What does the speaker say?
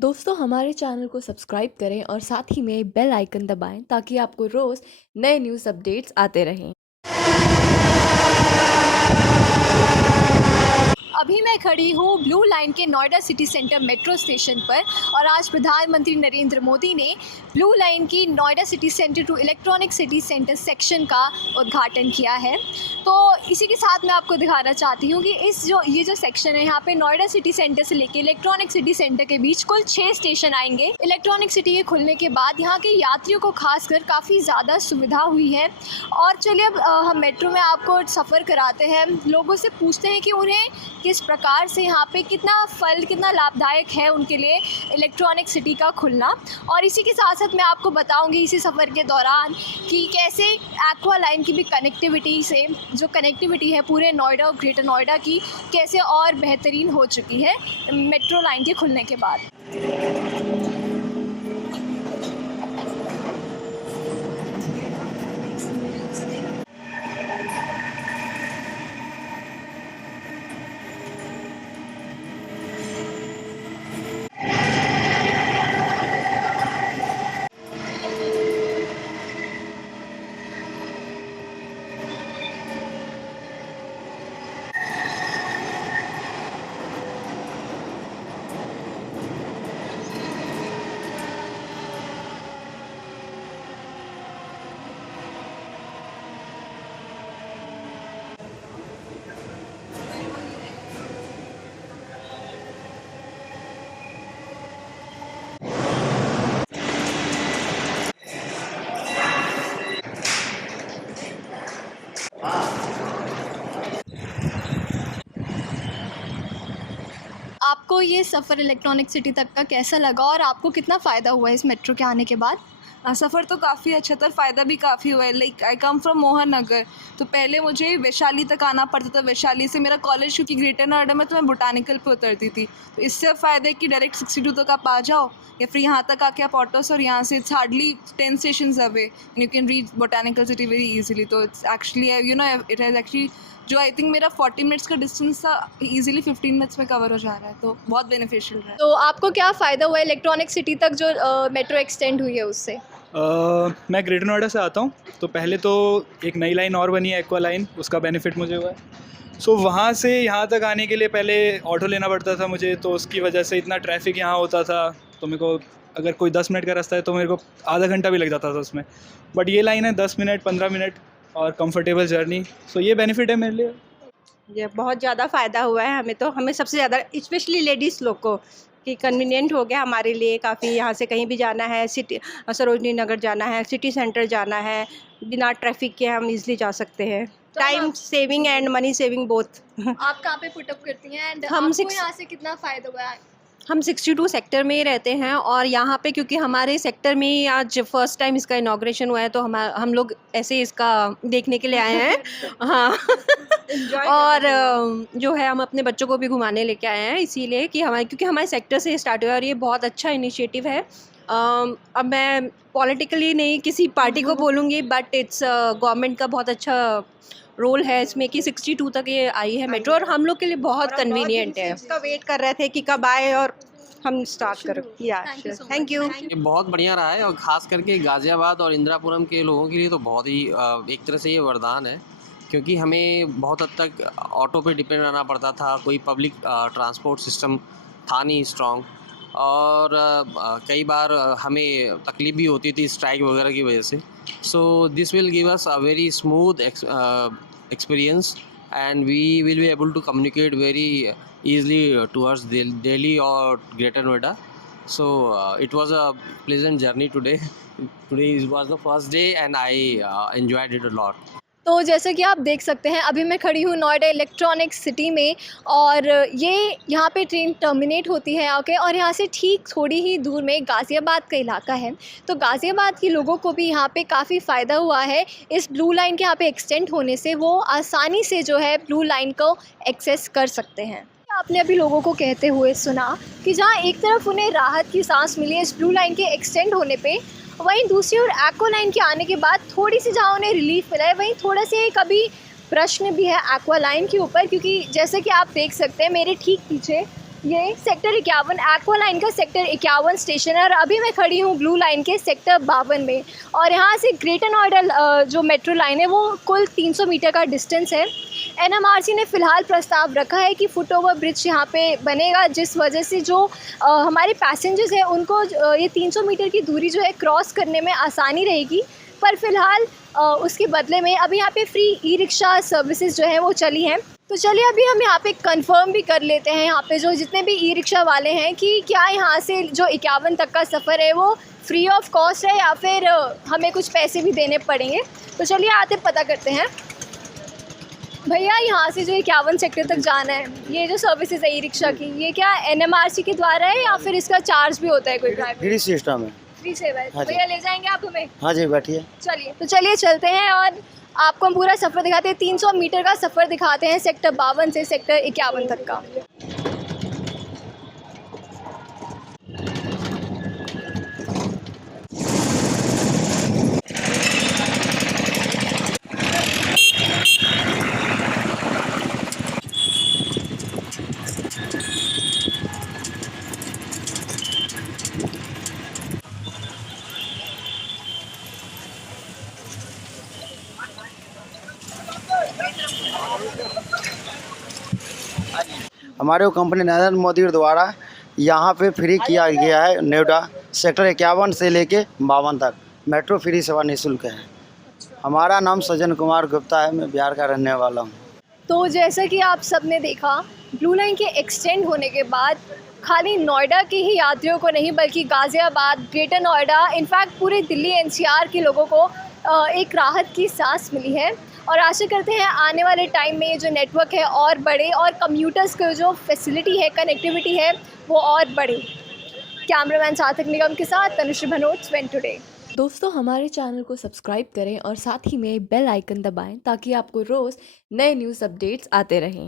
दोस्तों हमारे चैनल को सब्सक्राइब करें और साथ ही में बेल आइकन दबाएं ताकि आपको रोज़ नए न्यूज़ अपडेट्स आते रहें। अभी मैं खड़ी हूँ ब्लू लाइन के Noida city centre metro station पर और आज प्रधानमंत्री नरेंद्र मोदी ने ब्लू लाइन की Noida city centre to electronic city centre section का उद्घाटन किया है। तो इसी के साथ मैं आपको दिखाना चाहती हूँ कि ये जो सेक्शन है यहाँ पे नोएडा सिटी सेंटर से लेके इलेक्ट्रॉनिक सिटी सेंटर के बीच कुल 6 स्टेशन आएंगे। इलेक्ट्रॉनिक सिटी के खुलने के बाद यहाँ के यात्रियों को खासकर काफ़ी ज़्यादा सुविधा हुई है। और चलिए अब हम मेट्रो में आपको सफ़र कराते हैं, लोगों से पूछते हैं कि उन्हें किस प्रकार से यहाँ पे कितना लाभदायक है उनके लिए इलेक्ट्रॉनिक सिटी का खुलना। और इसी के साथ साथ मैं आपको बताऊंगी इसी सफ़र के दौरान कि कैसे एक्वा लाइन की भी कनेक्टिविटी से जो कनेक्टिविटी है पूरे नोएडा और ग्रेटर नोएडा की कैसे और बेहतरीन हो चुकी है मेट्रो लाइन के खुलने के बाद। आपको ये सफ़र इलेक्ट्रॉनिक सिटी तक का कैसा लगा और आपको कितना फ़ायदा हुआ इस मेट्रो के आने के बाद? सफ़र तो काफ़ी अच्छा था, फ़ायदा भी काफ़ी हुआ है। Like I come from Mohan Nagar, तो पहले मुझे वैशाली तक आना पड़ता था। वैशाली से मेरा कॉलेज क्योंकि ग्रेटर नोएडा में, तो मैं बोटानिकल पे उतरती थी। तो इससे फ़ायदा है कि डायरेक्ट 62 तक आप आ जाओ या फिर यहाँ तक आके आप ऑटो से, और यहाँ से it's hardly 10 stations away and you can reach botanical city very easily. तो it's actually it has actually जो आई थिंक मेरा 40 मिनट्स का डिस्टेंस था ईजिली 15 मिनट्स में कवर हो जा रहा है, तो बहुत बेनिफिशियल रहा है। तो आपको क्या फ़ायदा हुआ इलेक्ट्रॉनिक सिटी तक जो मेट्रो एक्सटेंड हुई है उससे? मैं ग्रेटर नोएडा से आता हूँ, तो पहले तो एक नई लाइन और बनी है एक्वा लाइन, उसका बेनिफिट मुझे हुआ है। सो वहाँ से यहाँ तक आने के लिए पहले ऑटो लेना पड़ता था मुझे, तो उसकी वजह से इतना ट्रैफिक यहाँ होता था, तो मेरे को अगर कोई 10 मिनट का रास्ता है तो मेरे को आधा घंटा भी लग जाता था उसमें। बट ये लाइन है 10 मिनट 15 मिनट और कंफर्टेबल जर्नी, सो ये बेनिफिट है मेरे लिए। ये बहुत ज़्यादा फ़ायदा हुआ है हमें सबसे ज़्यादा स्पेशली लेडीज़ लोग को कि कन्वीनियंट हो गया हमारे लिए काफ़ी। यहाँ से कहीं भी जाना है, सिटी सरोजनी नगर जाना है, सिटी सेंटर जाना है, बिना ट्रैफिक के हम इजीली जा सकते हैं। तो time saving and money saving both. आप कहाँ पे पुटअप करती हैं एंड हम आपको यहाँ से कितना फ़ायदा हुआ है? हम 62 सेक्टर में ही रहते हैं और यहाँ पे क्योंकि हमारे सेक्टर में ही आज फर्स्ट टाइम इसका इनॉग्रेशन हुआ है, तो हम लोग ऐसे इसका देखने के लिए आए हैं। हाँ और जो है हम अपने बच्चों को भी घुमाने लेके आए हैं, इसीलिए कि क्योंकि हमारे सेक्टर से स्टार्ट हुआ है और ये बहुत अच्छा इनिशिएटिव है। अब मैं पॉलिटिकली नहीं किसी पार्टी को बोलूँगी, बट इट्स गवर्नमेंट का बहुत अच्छा रोल है इसमें कि 62 तक ये आई है मेट्रो, और हम लोग के लिए बहुत कन्वीनियंट है। इसका वेट कर रहे थे कि कब आए और हम स्टार्ट करें। Thank you. ये बहुत बढ़िया रहा है, और ख़ास करके गाज़ियाबाद और इंदिरापुरम के लोगों के लिए तो बहुत ही एक तरह से ये वरदान है, क्योंकि हमें बहुत हद तक ऑटो पे डिपेंड रहना पड़ता था, कोई पब्लिक ट्रांसपोर्ट सिस्टम था नहीं स्ट्रॉन्ग, और कई बार हमें तकलीफ भी होती थी स्ट्राइक वगैरह की वजह से। So this will give us a very smooth experience, and we will be able to communicate very easily towards Delhi or Greater Noida. So it was a pleasant journey today. Today was the first day and I enjoyed it a lot. तो जैसे कि आप देख सकते हैं अभी मैं खड़ी हूँ नोएडा इलेक्ट्रॉनिक सिटी में, और ये यहाँ पे ट्रेन टर्मिनेट होती है आके, और यहाँ से ठीक थोड़ी ही दूर में गाज़ियाबाद का इलाका है। तो गाज़ियाबाद के लोगों को भी यहाँ पे काफ़ी फ़ायदा हुआ है इस ब्लू लाइन के यहाँ पे एक्सटेंड होने से। वो आसानी से जो है ब्लू लाइन को एक्सेस कर सकते हैं। आपने अभी लोगों को कहते हुए सुना कि जहाँ एक तरफ उन्हें राहत की सांस मिली इस ब्लू लाइन के एक्सटेंड होने पे, वहीं दूसरी ओर एक्वा लाइन के आने के बाद थोड़ी सी जहाँ उन्हें रिलीफ मिला है, वहीं थोड़ा से एक अभी प्रश्न भी है एक्वा लाइन के ऊपर, क्योंकि जैसे कि आप देख सकते हैं मेरे ठीक पीछे ये सेक्टर 51 एक्वा लाइन का सेक्टर 51 स्टेशन है और अभी मैं खड़ी हूँ ब्लू लाइन के सेक्टर 52 में। और यहाँ से ग्रेटर नोएडा जो मेट्रो लाइन है वो कुल 300 मीटर का डिस्टेंस है। एनएमआरसी ने फ़िलहाल प्रस्ताव रखा है कि फुट ओवर ब्रिज यहाँ पे बनेगा, जिस वजह से जो हमारे पैसेंजर्स हैं उनको ये 300 मीटर की दूरी जो है क्रॉस करने में आसानी रहेगी। पर फिलहाल उसके बदले में अभी यहाँ पे फ्री ई रिक्शा सर्विसेज जो हैं वो चली हैं। तो चलिए अभी हम यहाँ पे कंफर्म भी कर लेते हैं यहाँ पे जो जितने भी ई रिक्शा वाले हैं कि क्या यहाँ से जो 51 तक का सफ़र है वो फ्री ऑफ कॉस्ट है या फिर हमें कुछ पैसे भी देने पड़ेंगे। तो चलिए आते पता करते हैं। भैया यहाँ से जो 51 सेक्टर तक जाना है, ये जो सर्विसेज है ई रिक्शा की, ये क्या एनएमआरसी के द्वारा है या फिर इसका चार्ज भी होता है कोई प्राइवेट? फ्री सिस्टम है। फ्री सेवा है। हाँ जी। भैया ले जाएंगे आप हमें? हाँ जी, बैठिए। चलिए तो चलिए चलते हैं और आपको हम पूरा सफ़र दिखाते हैं। 300 मीटर का सफ़र दिखाते हैं सेक्टर 52 से सेक्टर 51 तक का। हमारे को कंपनी नरेंद्र मोदी द्वारा यहाँ पे फ्री किया गया है। नोएडा सेक्टर 51 से लेके 52 तक मेट्रो फ्री सेवा निःशुल्क है। हमारा नाम सज्जन कुमार गुप्ता है, मैं बिहार का रहने वाला हूँ। तो जैसा कि आप सब ने देखा, ब्लू लाइन के एक्सटेंड होने के बाद खाली नोएडा के ही यात्रियों को नहीं बल्कि गाज़ियाबाद, ग्रेटर नोएडा, इनफैक्ट पूरे दिल्ली एनसीआर के लोगों को एक राहत की सांस मिली है। और आशा करते हैं आने वाले टाइम में जो नेटवर्क है और बढ़े और कम्यूटर्स को जो फैसिलिटी है, कनेक्टिविटी है, वो और बढ़े। कैमरामैन सार्थक निगम के साथ तनुश्री भनोट, 20 टुडे। दोस्तों हमारे चैनल को सब्सक्राइब करें और साथ ही में बेल आइकन दबाएं ताकि आपको रोज़ नए न्यूज़ अपडेट्स आते रहें।